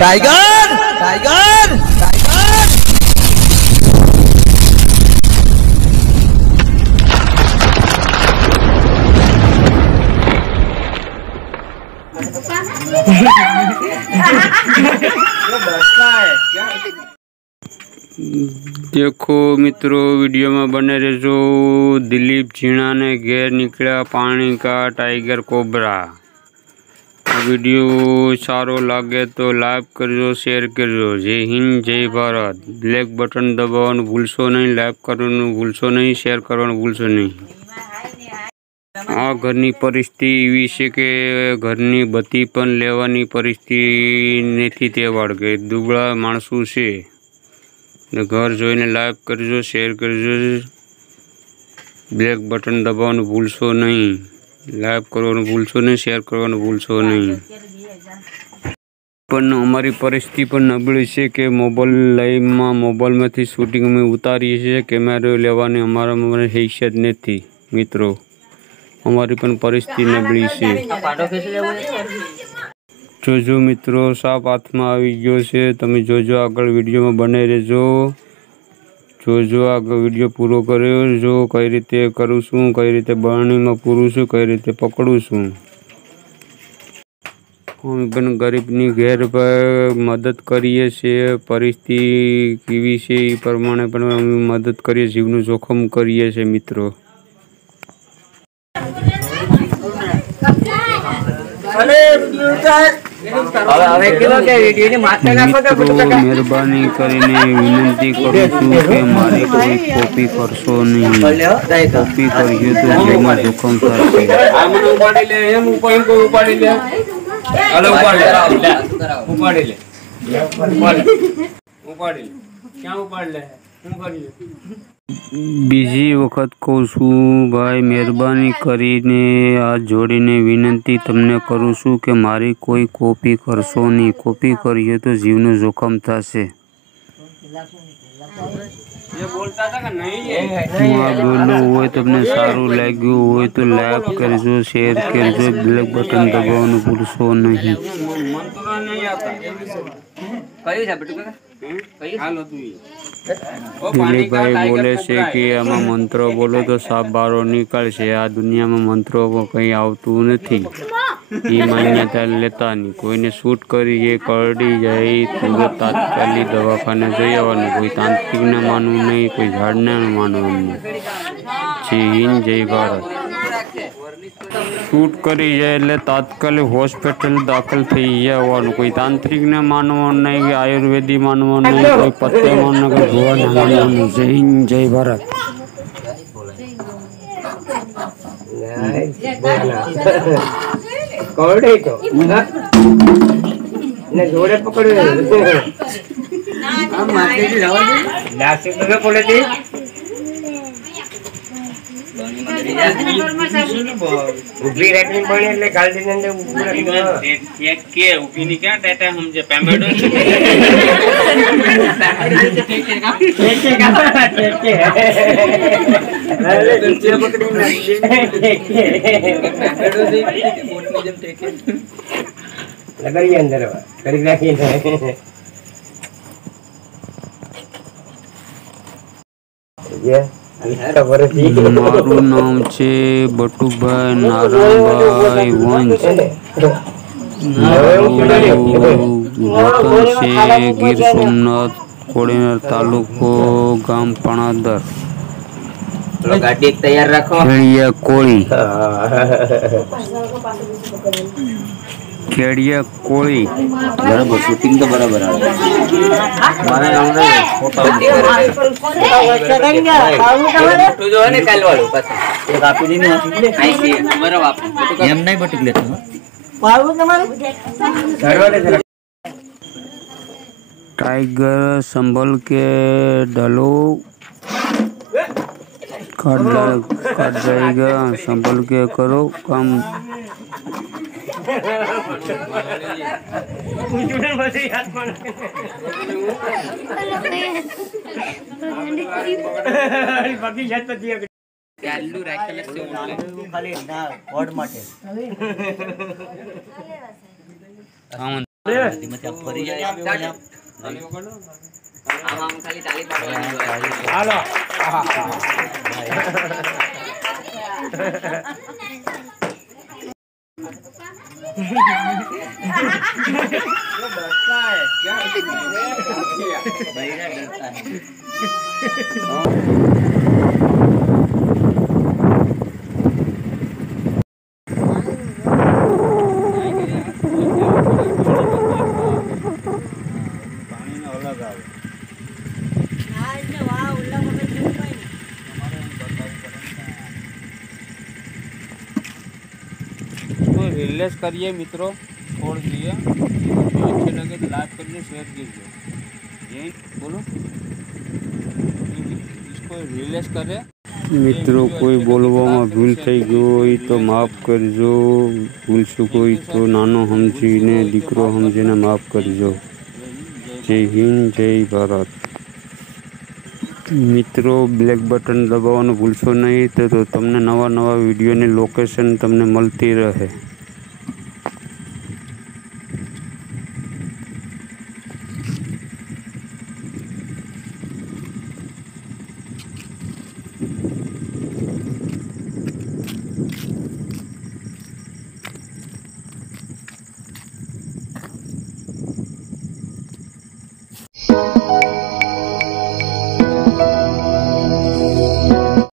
Tiger tiger tiger देखो मित्रों, video में बने रहो। दिलीप झीणा ने घेर निकला पानी का टाइगर कोबरा। वीडियो सारो लगे तो लाइक करजो, शेयर करजो। जय हिंद, जय भारत। ब्लैक बटन दबावવાનું भूलशो नहीं, लाइक करવાનું भूलशो नहीं, शेयर करવાનું भूलशो नहीं। आ घरनी परिस्थिति एवी छे के घरनी बत्ती पण लेवानी परिस्थिति नथी तेवाड़ के दुबळा माणसो छे। घर जोईने लाइक करजो, शेयर करजो। ब्लैक बटन दबावવાનું भूलशो नहीं, लाइक करવાનું भूलशो नहीं, शेयर करવાનું भूलशो नहीं। पण अमारी परिस्थिति पण नबળી છે કે મોબાઈલ લાઈવમાં મોબાઈલમાંથી શૂટિંગ અમે ઉતારીએ છીએ, કેમેરો લેવાની અમારામાં हैसियत નથી મિત્રો। અમારી પણ પરિસ્થિતિ નબળી છે। જોજો મિત્રો, સાપ હાથમાં આવી ગયો છે। તમે જોજો, આગળ વિડીયોમાં બને રહેજો। જોજો, આગળ વિડીયો પૂરો કર્યો જો કઈ રીતે કરું છું, કઈ રીતે બરણીમાં પૂરું છું, કઈ રીતે પકડું છું। અમે પણ ગરીબની ઘેર પર મદદ કરીએ છીએ। પરિસ્થિતિ કેવી છે એ પ્રમાણે પણ અમે મદદ કરીએ, જીવનું જોખમ કરીએ છીએ મિત્રો। મહેરબાની કરીને વિનંતી કરું છું કે મારી કોઈ કોપી કરશો નહીં। કોપી કરજો તો જીવમાં જોખમ થશે। બીજી વખત કહું છું ભાઈ, મહેરબાની કરીને હાથ જોડીને વિનંતી તમને કરું છું કે મારી કોઈ કોપી કરશો નહીં। કોપી કરજો તો જીવનું જોખમ થશે। બોલવું હોય તમને સારું લાગ્યું હોય તો લાઈક કરજો, શેર કરજો, બેલ બટન દબાવવાનું ભૂલશો નહીં। દિલીપભાઈ બોલે છે કે આમાં મંત્રો બોલો તો સાપ બારો નીકળશે। આ દુનિયામાં મંત્રો કંઈ આવતું નથી, એ માન્યતા લેતા નહીં। કોઈને શૂટ કરી જાય, કરડી જાય તો તાત્કાલિક દવાખાને જઈ આવવાનું। કોઈ તાંત્રિકને માનવું નહીં, કોઈ ઝાડને માનવું નહીં। જય હિન્દ, જય ભારત। શૂટ કરી જાય એટલે તાત્કાલિક હોસ્પિટલ દાખલ થઈ જવાનું। કોઈ તાંત્રિકને માનવાનું નહીં, કે આયુર્વેદી માનવાનું નહીં, કોઈ પત્તે માનવાનું, કોઈ ભગવાન માનવાનું। જય હિન્દ, જય ભારત। જોડે પકડ્યું ઉભી રાખવી પડે એટલે ગાડી ને કે ઉભી ની ક્યાં ટાટા સમજે પેમેડો લગાડી અંદર કરી રાખી મારું નામ છે બટુભાઈ નારાયણભાઈ વંશ। વતન છે ગીર સોમનાથ, કોડીનાર તાલુકો, ગામ પણાદર, ગાડી તૈયાર રાખો। ખેડિયા કોળી, ખેડિયા કોળી બરાબર। શૂટિંગ તો બરાબર આવે મારે ફોટો જો ને કાલ વાળું પાછું એક આપી દીને આઈ છે બરાબર આપો એમ નહીં બટુક લેતો પાડવું તમારું ધરવાડે। टाइगर संभल के डालो, काट जाएगा। संभल के करो काम। ચાલુ રાખેલ છે ખાલી ના કોડ માટે रिलीज करिए मित्रों, छोड़ दिए। अच्छे लगे तो लाइक करिए, शेयर कीजिए। यही बोलो, इसको रिलीज करें। मित्रों कोई बोलवामां भूल थई गई होय तो माफ करजो। भूल चूको होय तो नानो समझीने दीकरो समझीने माफ करजो। जय हिंद, जय भारत। मित्रों ब्लेक बटन दबावવાનું ભૂલશો નહીં, તો તમને નવા વિડીયોની લોકેશન તમને મળતી રહે।